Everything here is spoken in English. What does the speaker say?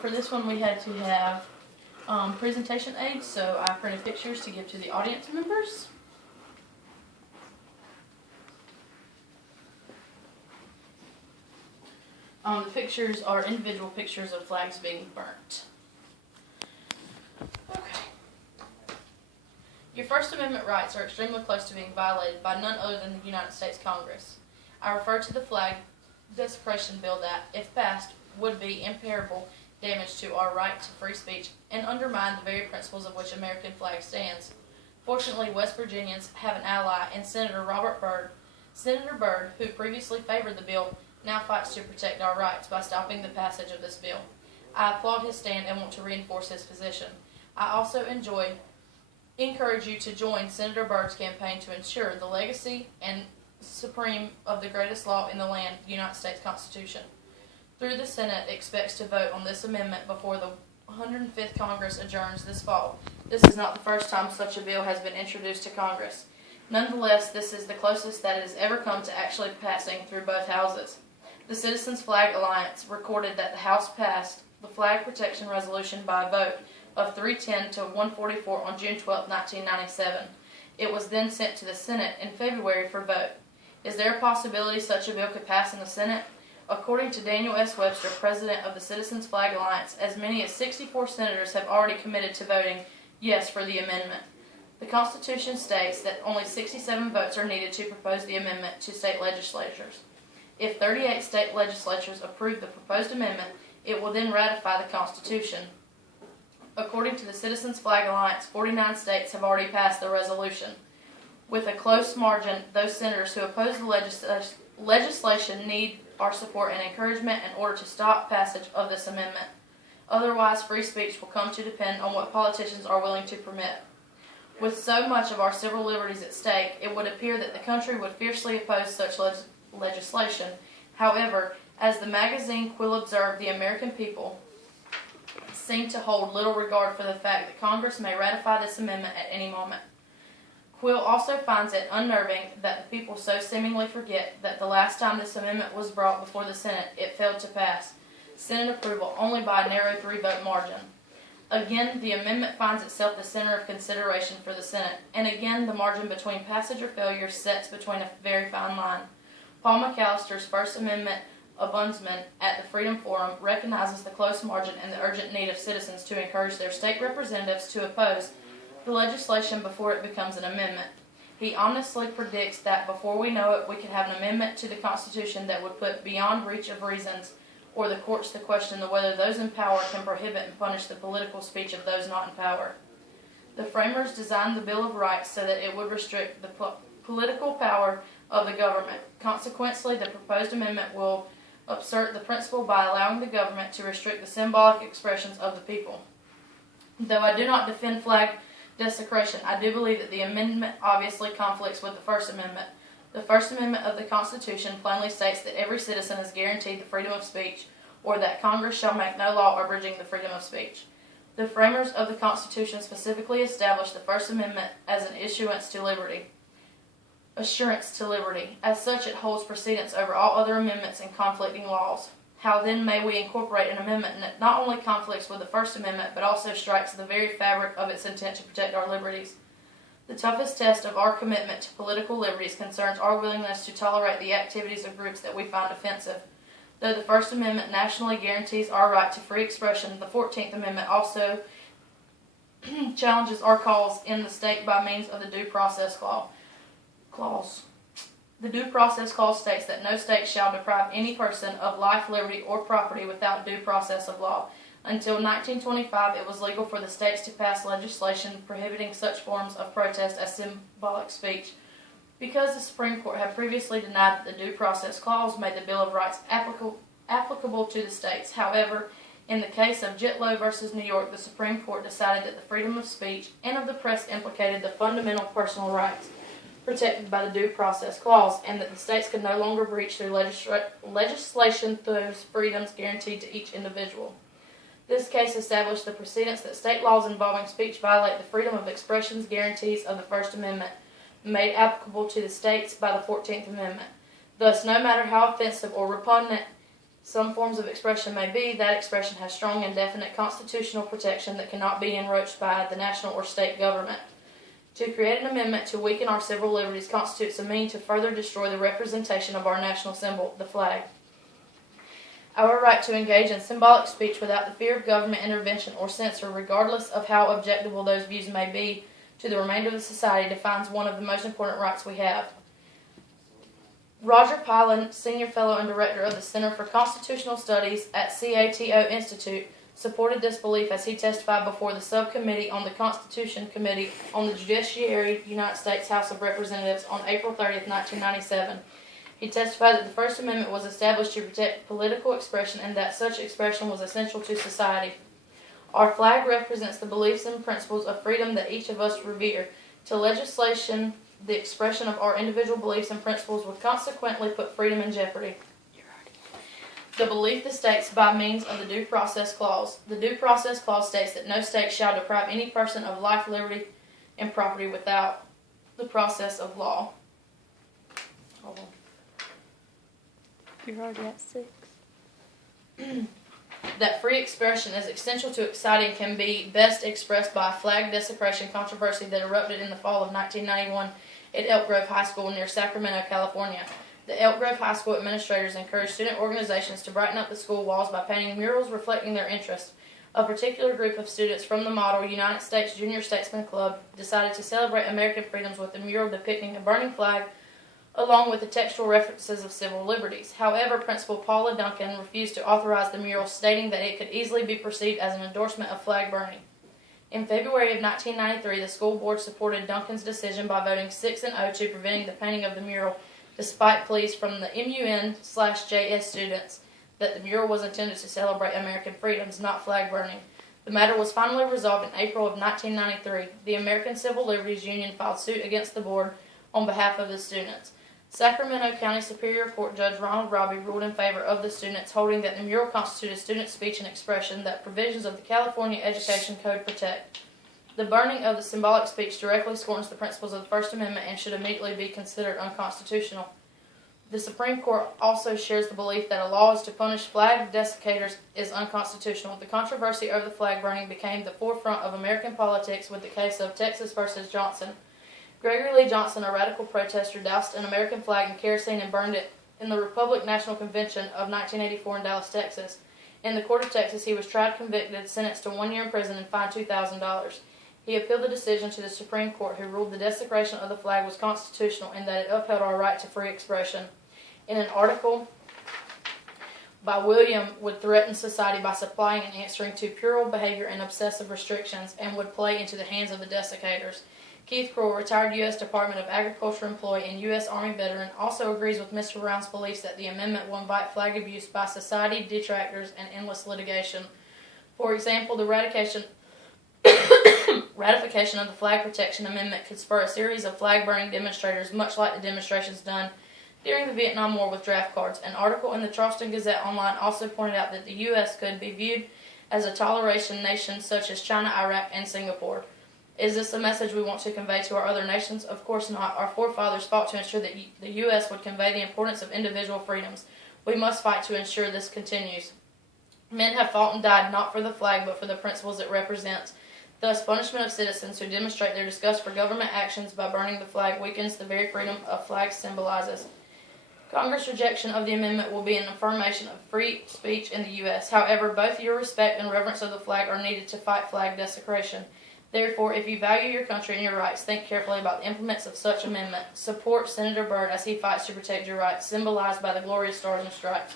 For this one, we had to have presentation aids, so I printed pictures to give to the audience members. The pictures are individual pictures of flags being burnt. Okay. Your First Amendment rights are extremely close to being violated by none other than the United States Congress. I refer to the flag desecration bill that, if passed, would be irreparable damage to our right to free speech and undermine the very principles of which American flag stands. Fortunately, West Virginians have an ally in Senator Robert Byrd. Senator Byrd, who previously favored the bill, now fights to protect our rights by stopping the passage of this bill. I applaud his stand and want to reinforce his position. I also encourage you to join Senator Byrd's campaign to ensure the legacy and supreme of the greatest law in the land, the United States Constitution. Through the Senate expects to vote on this amendment before the 105th Congress adjourns this fall. This is not the first time such a bill has been introduced to Congress. Nonetheless, this is the closest that it has ever come to actually passing through both houses. The Citizens Flag Alliance recorded that the House passed the flag protection resolution by a vote of 310 to 144 on June 12, 1997. It was then sent to the Senate in February for vote. Is there a possibility such a bill could pass in the Senate? According to Daniel S. Webster, president of the Citizens Flag Alliance, as many as 64 senators have already committed to voting yes for the amendment. The Constitution states that only 67 votes are needed to propose the amendment to state legislatures. If 38 state legislatures approve the proposed amendment, it will then ratify the Constitution. According to the Citizens Flag Alliance, 49 states have already passed the resolution. With a close margin, those senators who oppose the legislation need our support and encouragement in order to stop passage of this amendment. Otherwise, free speech will come to depend on what politicians are willing to permit. With so much of our civil liberties at stake, it would appear that the country would fiercely oppose such legislation. However, as the magazine Quill observed, the American people seem to hold little regard for the fact that Congress may ratify this amendment at any moment. Quill also finds it unnerving that the people so seemingly forget that the last time this amendment was brought before the Senate, it failed to pass Senate approval only by a narrow 3-vote margin. Again, the amendment finds itself the center of consideration for the Senate, and again the margin between passage or failure sets between a very fine line. Paul McAllister's First Amendment ombudsman at the Freedom Forum recognizes the close margin and the urgent need of citizens to encourage their state representatives to oppose the legislation before it becomes an amendment. He honestly predicts that before we know it, we could have an amendment to the Constitution that would put beyond reach of reasons or the courts to question whether those in power can prohibit and punish the political speech of those not in power. The framers designed the Bill of Rights so that it would restrict the political power of the government. Consequently, the proposed amendment will assert the principle by allowing the government to restrict the symbolic expressions of the people. Though I do not defend flag desecration, I do believe that the amendment obviously conflicts with the First Amendment. The First Amendment of the Constitution plainly states that every citizen is guaranteed the freedom of speech, or that Congress shall make no law abridging the freedom of speech. The framers of the Constitution specifically established the First Amendment as an assurance to liberty. As such, it holds precedence over all other amendments and conflicting laws. How then may we incorporate an amendment that not only conflicts with the First Amendment, but also strikes the very fabric of its intent to protect our liberties? The toughest test of our commitment to political liberties concerns our willingness to tolerate the activities of groups that we find offensive. Though the First Amendment nationally guarantees our right to free expression, the 14th Amendment also challenges our cause in the state by means of the Due Process Clause. The Due Process Clause states that no state shall deprive any person of life, liberty, or property without due process of law. Until 1925, it was legal for the states to pass legislation prohibiting such forms of protest as symbolic speech. Because the Supreme Court had previously denied that the Due Process Clause made the Bill of Rights applicable to the states. However, in the case of Jitlow v. New York, the Supreme Court decided that the freedom of speech and of the press implicated the fundamental personal rights protected by the Due Process Clause, and that the states could no longer breach through legislation those freedoms guaranteed to each individual. This case established the precedence that state laws involving speech violate the freedom of expression's guarantees of the First Amendment, made applicable to the states by the 14th Amendment. Thus, no matter how offensive or repugnant some forms of expression may be, that expression has strong and definite constitutional protection that cannot be encroached by the national or state government. To create an amendment to weaken our civil liberties constitutes a means to further destroy the representation of our national symbol, the flag. Our right to engage in symbolic speech without the fear of government intervention or censor, regardless of how objectionable those views may be to the remainder of the society, defines one of the most important rights we have. Roger Pilon, Senior Fellow and Director of the Center for Constitutional Studies at CATO Institute, supported this belief as he testified before the Subcommittee on the Constitution Committee on the Judiciary, United States House of Representatives on April 30, 1997. He testified that the First Amendment was established to protect political expression and that such expression was essential to society. Our flag represents the beliefs and principles of freedom that each of us revere. To legislation, the expression of our individual beliefs and principles would consequently put freedom in jeopardy. The belief the states by means of the Due Process Clause. The Due Process Clause states that no state shall deprive any person of life, liberty, and property without the process of law. Hold on. You're already at 6. That free expression is essential to society and can be best expressed by a flag desecration controversy that erupted in the fall of 1991 at Elk Grove High School near Sacramento, California. The Elk Grove High School administrators encouraged student organizations to brighten up the school walls by painting murals reflecting their interests. A particular group of students from the model United States Junior Statesman Club decided to celebrate American freedoms with a mural depicting a burning flag along with the textual references of civil liberties. However, Principal Paula Duncan refused to authorize the mural, stating that it could easily be perceived as an endorsement of flag burning. In February of 1993, the school board supported Duncan's decision by voting 6-0 to preventing the painting of the mural, despite pleas from the MUN/JS students that the mural was intended to celebrate American freedoms, not flag burning. The matter was finally resolved in April of 1993. The American Civil Liberties Union filed suit against the board on behalf of the students. Sacramento County Superior Court Judge Ronald Robbie ruled in favor of the students, holding that the mural constituted student speech and expression that provisions of the California Education Code protect. The burning of the symbolic speech directly scorns the principles of the First Amendment and should immediately be considered unconstitutional. The Supreme Court also shares the belief that a law is to punish flag desecrators is unconstitutional. The controversy over the flag burning became the forefront of American politics with the case of Texas versus Johnson. Gregory Lee Johnson, a radical protester, doused an American flag in kerosene and burned it in the Republican National Convention of 1984 in Dallas, Texas. In the court of Texas, he was tried, convicted, sentenced to 1 year in prison, and fined $2,000. He appealed the decision to the Supreme Court, who ruled the desecration of the flag was constitutional and that it upheld our right to free expression. In an article by William, would threaten society by supplying and answering to puerile behavior and obsessive restrictions, and would play into the hands of the desecrators. Keith Kroll, retired U.S. Department of Agriculture employee and U.S. Army veteran, also agrees with Mr. Brown's beliefs that the amendment will invite flag abuse by society, detractors, and endless litigation. For example, the ratification of the Flag Protection Amendment could spur a series of flag-burning demonstrators, much like the demonstrations done during the Vietnam War with draft cards. An article in the Charleston Gazette Online also pointed out that the U.S. could be viewed as a toleration nation such as China, Iraq, and Singapore. Is this a message we want to convey to our other nations? Of course not. Our forefathers fought to ensure that the U.S. would convey the importance of individual freedoms. We must fight to ensure this continues. Men have fought and died not for the flag but for the principles it represents. Thus, punishment of citizens who demonstrate their disgust for government actions by burning the flag weakens the very freedom a flag symbolizes. Congress' rejection of the amendment will be an affirmation of free speech in the U.S. However, both your respect and reverence of the flag are needed to fight flag desecration. Therefore, if you value your country and your rights, think carefully about the implements of such amendment. Support Senator Byrd as he fights to protect your rights, symbolized by the glorious stars and stripes.